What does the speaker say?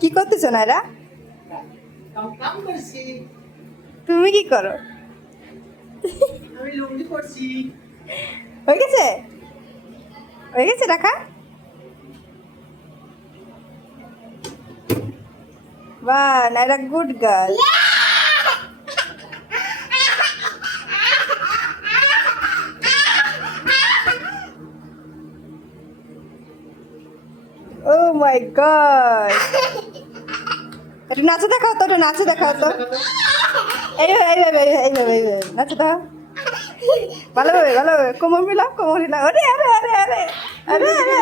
কি করতেছো নাইরা? তুমি কি করো? হয়ে গেছে, হয়ে গেছে রাখা। বাহ, নাইরা গুড গার্ল। ও মাই গড, একটু নাচে দেখাও তো, একটু নাচে দেখাও তো। এইভাবে এইভাবে এইভাবে এইভাবে নাচে দেখাও ভালোভাবে, ভালোভাবে। কোমর মিলাও, কোমর মিলাও। আরে আরে আরে আরে আরে আরে